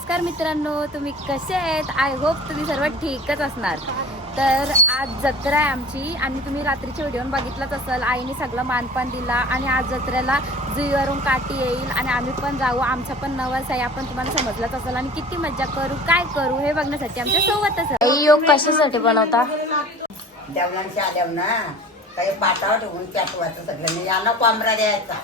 नमस्कार मित्रांनो, तुम्ही कसे आहेत? आय होप तुम्ही सर्व ठीकच असणार. तर आज जत्रा आहे आमची आणि तुम्ही रात्रीच्या व्हिडिओ बघितलाच असाल. आईने सगळं मानपान दिला आणि आज जत्रेला जुईवरून काठी येईल आणि आम्ही पण जाऊ. आमचा पण नवस आहे, आपण तुम्हाला समजलाच असेल. आणि किती मज्जा करू, काय करू हे बघण्यासाठी आमच्या सोबतच आहे. योग कशासाठी बनवता? जेवणांच्या आल्या ना काही पाटावर ठेवून त्याटवायचं सगळं याला कोंबडा द्यायचा.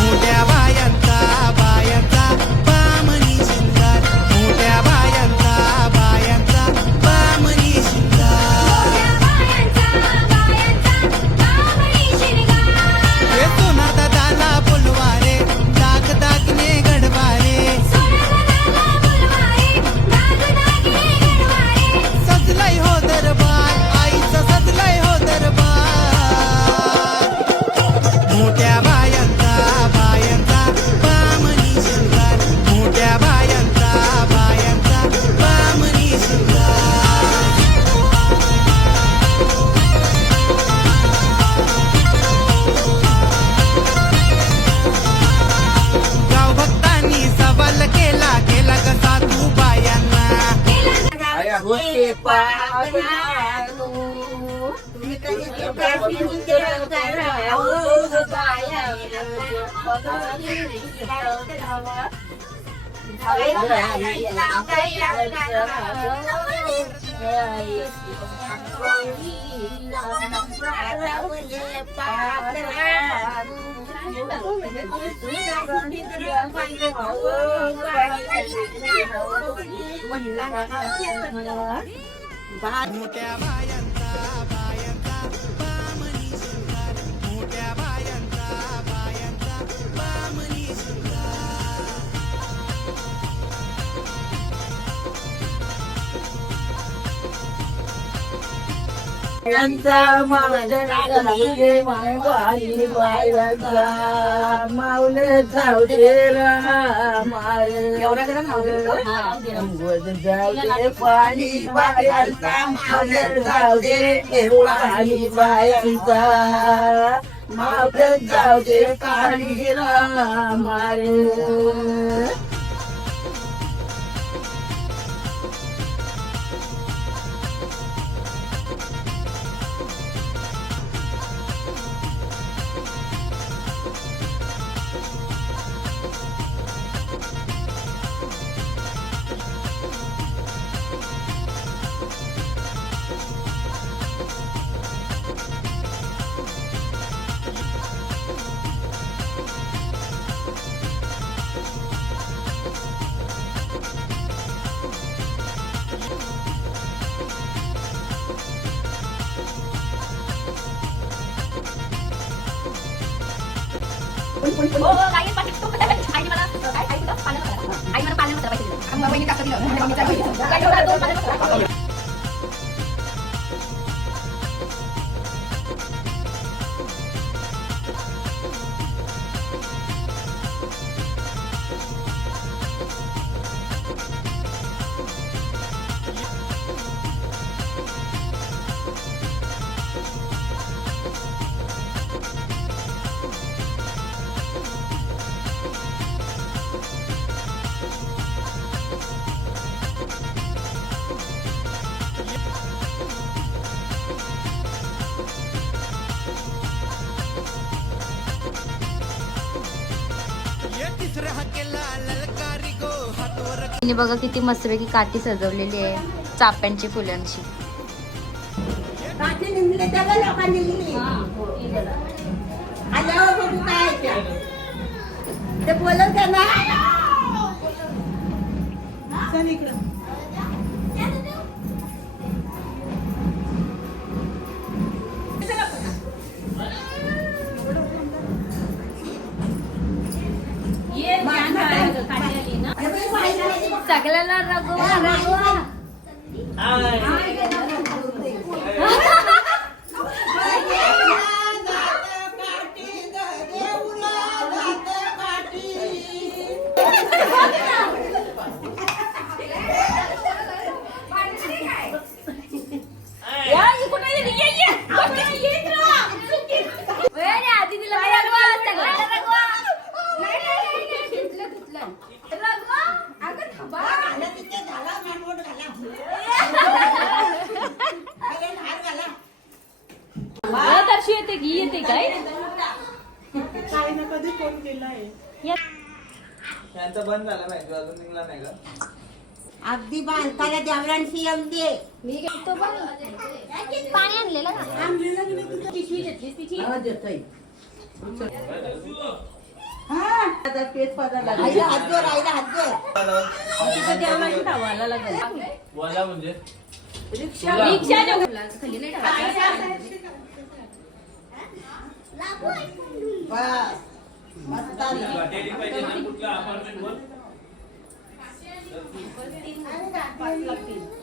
मोठ्या बायांचा बामणी शिंगार, मोठ्या बायांचा बामणी शिंगार, हे सोनार दादाला बोलवारे, दाग दागिने घडवारे, सजलाय हो दरबार, आईचा सजलाय हो दरबार. मोठ्या बायांचा बामणी शिंगार, मोठ्या बायांचा बामणी शिंगार. गाव भक्तांनी सवाल केला कसा तू बायांना. मोठ्या बायांचा बामणी शिंगार, मोठ्या बायांचा बामणी शिंगार. यांचा मावले जाऊदे पाणी बायांचा, मावले जाऊदे पाणी बायांचा, मावले जाऊदे पाणी मारे. तिने बघा किती मस्तपैकी काठी सजवलेली आहे चाप्यांची फुलांची. सगळ्याला रघुवा रघुवा काय त्यांचा बंद झाला माहिती अजून निघला नाही का अगदी बांधताना देवळांशी येऊन दे. पाणी आणलेलं का आता पेट पडायला लागला. आईला हात जोड, आईला हात जोड. बोला म्हणजे रिक्षा खाली नाही बस. मस्त आली.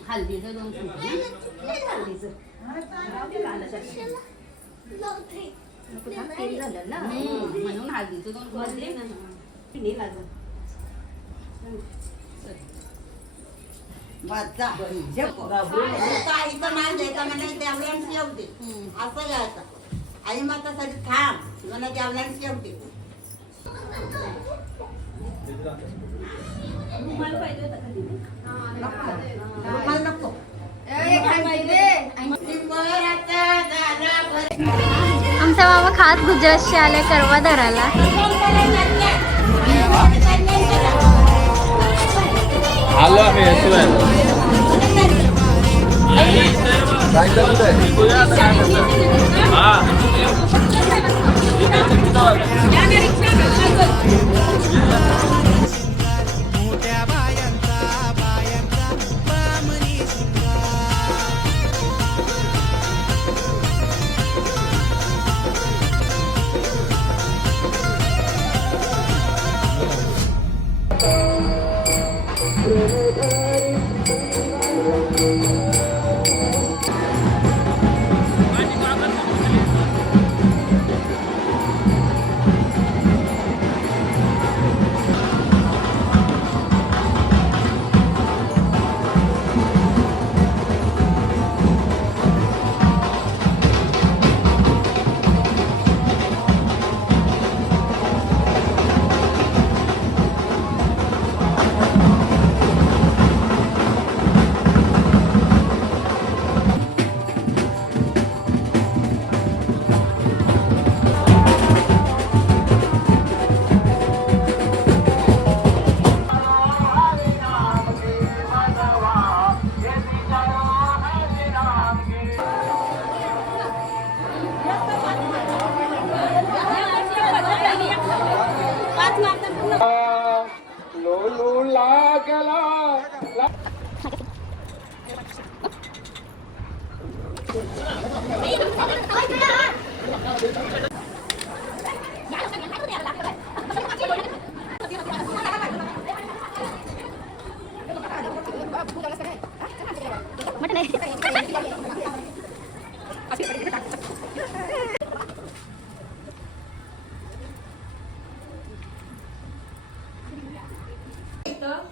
हल्दीचं 2 झालं ना म्हणून हल्दीचं 2 बस जा. झेप. नुसतं आईचं मान द्यायचं म्हणजे देवळांशी येऊ दे. असं घ्यायचं. आई मातासाठी थांब मला देवळांशी येऊ दे. रुमाल नको. आमचा मामा खास गुजरातशी आले करवा धराला आलो आम्ही मोठ्या बायांचा बामणी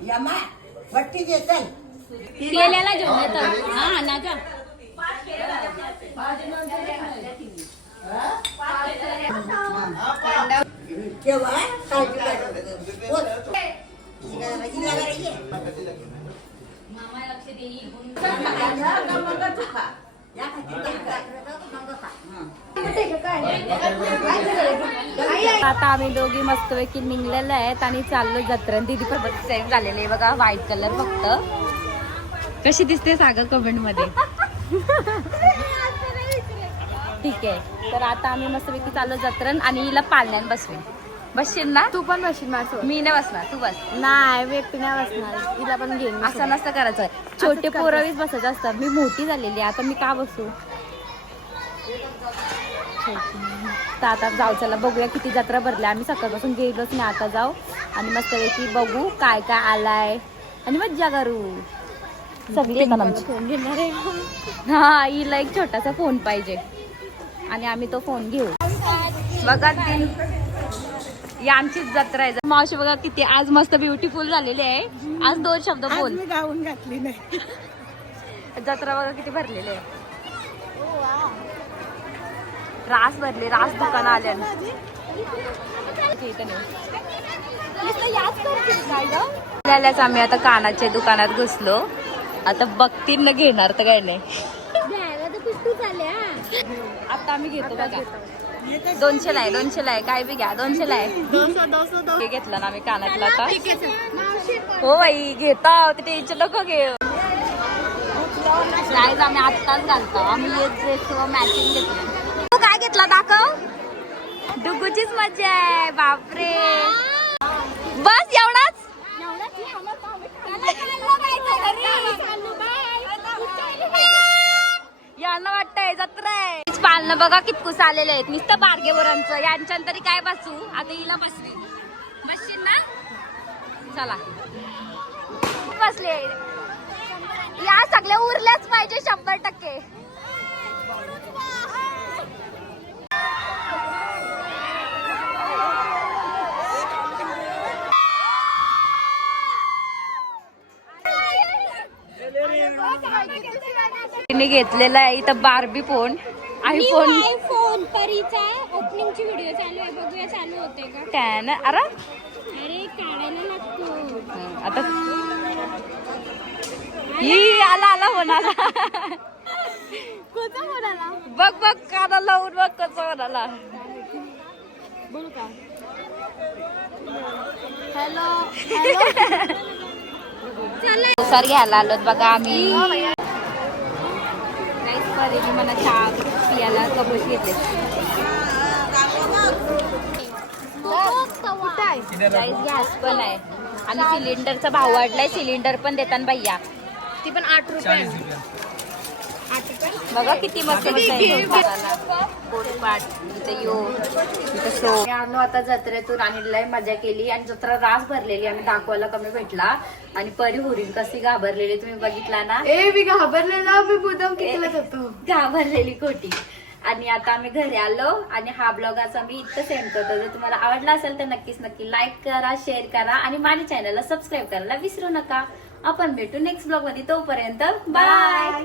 यमा भट्टी दे चल. केल्याला जेवण येतं हा ना का केव्हा काळजी करायची. बोल. हिला करायची. या आता आम्ही दोघी मस्तपैकी निघलेलो आहेत आणि चाललो जत्रा. दीदी पण सेम झालेले आहे बघा, व्हाईट कलर फक्त. कशी दिसते सांगा कमेंट मध्ये. ठीक आहे, तर आता आम्ही मस्तपैकी चाललो जत्रण आणि हिला पाळण्यात बसवे. बसशील ना तू पण बसशील माझ्यासोबत? मी नाही बसणार, तू बस. नाही मी एकटी नाही बसणार, तिला पण घेईन मी असं नसतं करायचं. छोटे पोरावीच बसायचं असतात. मी मोठी झालेली आहे, आता मी का बसू. तर आता जाऊ, चला बघूया किती जत्रा भरल्या. आम्ही सकाळपासून गेलोच नाही, आता जाऊ आणि मस्तपैकी बघू काय काय आलाय आणि मज्जा करू. सगळी येतात आमची. फोन घेणार आहे. हा, हिला एक छोटासा फोन पाहिजे आणि आम्ही तो फोन घेऊ. बघा तीन ही आमचीच जत्रा आहे. मावशी बघा किती आज मस्त ब्युटिफुल झालेली आहे. आज 2 शब्द बोल. मी गाऊन घातली नाही. जत्रा बघा किती भरलेली आहे. रास भरले, रास दुकान आले. आल्याच आम्ही आता कानाच्या दुकानात घुसलो. आता बघतील ना, घेणार तर काय नाही. आता आम्ही घेतो बघा. 200ला आहे काय बी घ्या 200ला आहे. हे घेतलं ना मी कानातला आता. हो बाई घेता ते टेन्शन नको घेऊ. प्राईज आम्ही आत्ताच घालतो. आम्ही एक मॅचिंग घेतलं. तू काय घेतला दाखव. डुगूचीच मजा आहे. बापरे बस एवढाच. यांना वाटतंय जत्रा आहे. पालनं बघा कितकुस आलेले आहेत. नुसतं बार्गेवरांचं. यांच्या तरी काय बसू. आता हिला बसली. बसशील ना चला बसले. या सगळ्या उरल्याच पाहिजे 100%. तिने घेतलेला आहे इथं बार्बी फोन. आयफोन परीचा ओपनिंगची व्हिडिओ चालू आहे. बघूया चालू होते का. टॅन अरे अरे काढायला लागतो. आता ही आला म्हणाला. कोणता म्हणाला. बघ काना लावून बघ कसं म्हणाला. बोल का. हॅलो सर घ्यायला आलोत बघा आम्ही. परीने मला चहा पियाला कबूल घेतले. गॅस पण आहे आणि सिलेंडरचा भाव वाढलाय. सिलेंडर पण देतात भैया. ती पण 8 रुपये. बघा किती मस्त गोडपाट इथं यो इथं सो. आम्ही आता जत्रेतून आणि लय मजा केली आणि जत्रा रास भरलेली. आम्ही दाखवायला कमी भेटला आणि परी होरील कशी घाबरलेली तुम्ही बघितला ना. मी घाबरलेला. मी मुद्दाम कितीला होतो. घाबरलेली खोटी. आणि आता आम्ही घरी आलो आणि हा ब्लॉग असा मी इथं सेंड करतो. जर तुम्हाला आवडला असेल तर नक्की लाईक करा, शेअर करा आणि माझ्या चॅनलला सबस्क्राईब करायला विसरू नका. आपण भेटू नेक्स्ट ब्लॉग मध्ये. तोपर्यंत बाय.